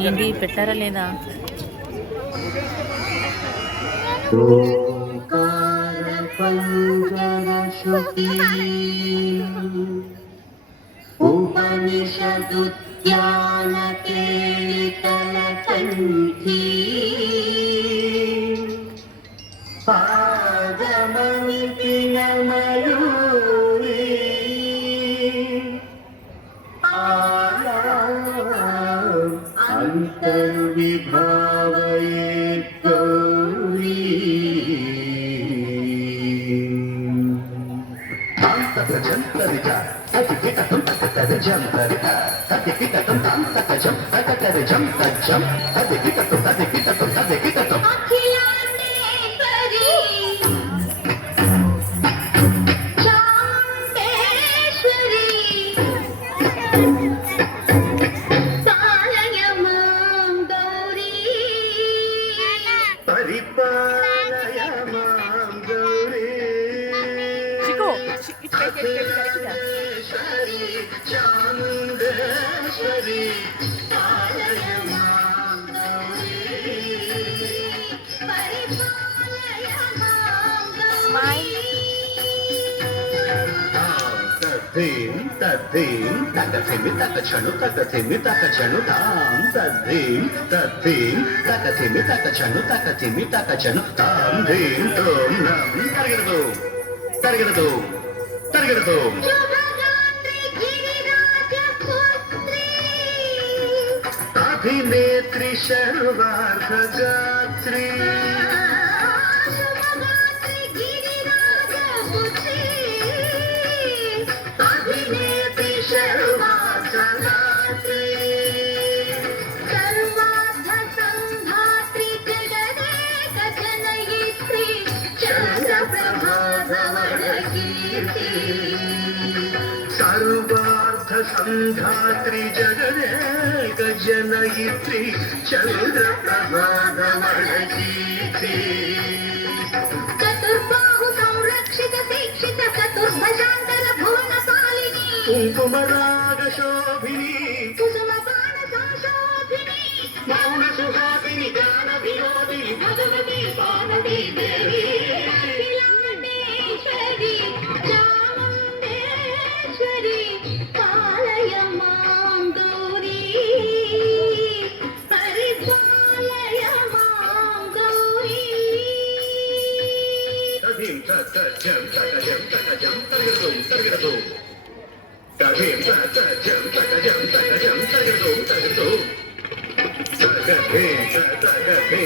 ఏంటి పెట్టారా లేదా? ఉపనిషదుద్యాన కేళితల కంఠీ పాదమణి నమయూరీ అంతర్విభావయే గౌరీ జంతరిక అతికిటం తకరి జంతరిక అతికిటం తాంతకజం తకరి జంతజం అతికిటం అఖిలాండేశ్వరి చాముండేశ్వరి పాలయమాం గౌరీ పరిపాలయమాం గౌరీ చాముండేశ్వరి పాలయమాం తద్ధీం తద్ధీం తకథిమి తకచను తకథిమి తకచను తాం తద్ధీం తద్ధీం తకథిమి తకచను తకథిమి తకచను తాం ధీం తోం నం తరగడదు తరగడదు తరగడదు అభినేత్రి సర్వార్ధగాత్రి అభినేత్రి సర్వార్ధగాత్రి సర్వార్ధ సంధాత్రి జగదేక జనయిత్రి చంద్రప్రభాధవరకీర్తి సర్వార్ధ సంధాత్రి జగదేక జనయిత్రి చంద్రప్రభాధవరకీర్తి చతుర్బాహు సంరక్షిత శిక్షిత చతుర్భజాంతర భువన పాలిని కుంకుమరాగ శోభిని కుసుమ బాణ సంశోభిని మౌన సుహాసిని గాన వినోదిని భగవతి పార్వతీ దేవి అఖిలాండేశ్వరి చాముండేశ్వరి పాలయమాం గౌరీ పరిపాలయమాం గౌరీ తదిం తజం తజం తజం తగదు తగదు తదిం తజం తజం తజం తగదు తగదు తగదే తగదే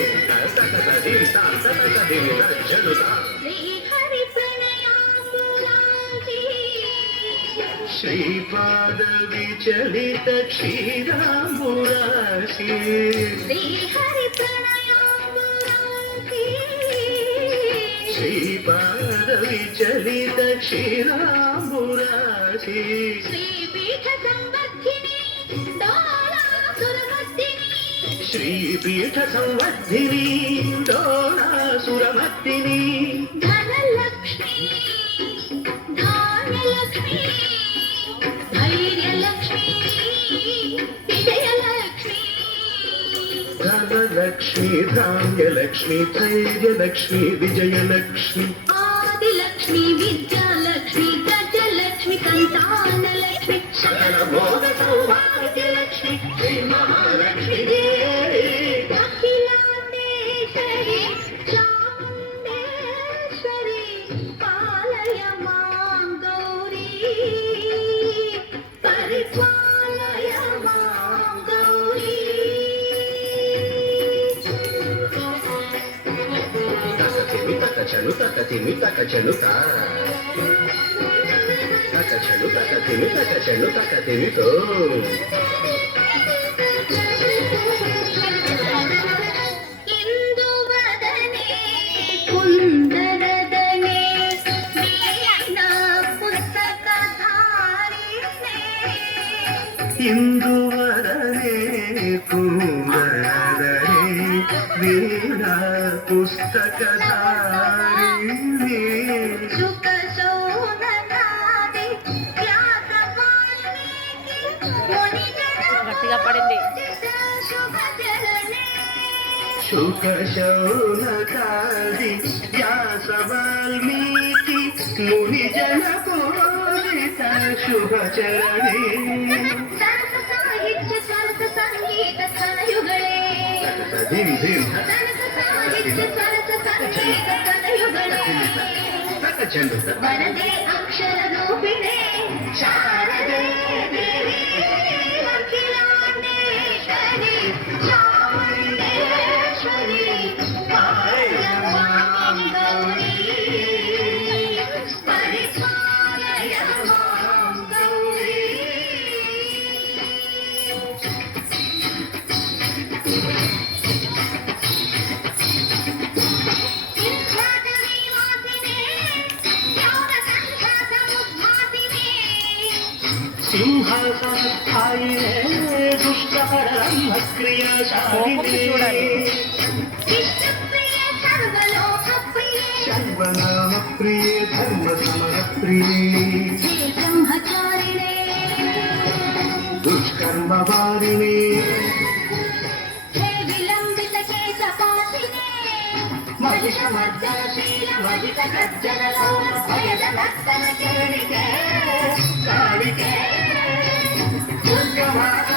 తగదే తగదే జనుతా శ్రీహరి ప్రణయాములాసి శ్రీపాద విచలిత క్షీరాంబురాశి శ్రీహరి ప్రణయాములాసి శ్రీపాద విచలిత క్షీరాంబురాశి శ్రీపీఠ సంవర్ధిని డోలాసురమర్దిని శ్రీపీఠ సంవర్ధిని డోలాసురమర్దిని ధనలక్ష్మి ధాన్యలక్ష్మి ధైర్యలక్ష్మి విజయలక్ష్మి ధనలక్ష్మి ధాన్యలక్ష్మి ధైర్యలక్ష్మి విజయలక్ష్మి ఆదిలక్ష్మి విద్యాలక్ష్మి గజలక్ష్మి సంతానలక్ష్మి సకల భోగ సౌభాగ్యలక్ష్మి శ్రీ మహాలక్ష్మి దేవి అఖిలాండేశ్వరి చాముండేశ్వరి పాలయమాం గౌరీ పరిపాలయమాం గౌరీ తకచను తకతిమి తకచను తకచను తకతిమి తకచను తకతిమి తో ఇందువదనే కుందరదనే వీణా పుస్తకధారిణే ఇందువదనే కుందరదనే వీణా పుస్తకధారిణే సుఖ శోభనాది ఖ్యాత వాల్మీకి మునిజన గట్టిగా పడింది. శుక శౌనకాది వ్యాస వాల్మీకి ముని జన పూజిత శుభచరణి వరదే అక్షర రూపిణే శారదే దేవి అఖిలాండేశ్వరి చాముండేశ్వరి కాళవాణి గౌరీ పరిపాలయ మాం గౌరీ. సింహాసనస్థాయినే దుష్టహరణ క్రియాశాలినే శర్వనామ ప్రియే ధర్మ సమర ప్రియే దుష్కర్మ వారిణే మహిషమర్దనశీల మహిత గజ్జనలోన భయద నర్తన కేళికే కాళికే దుర్గమాత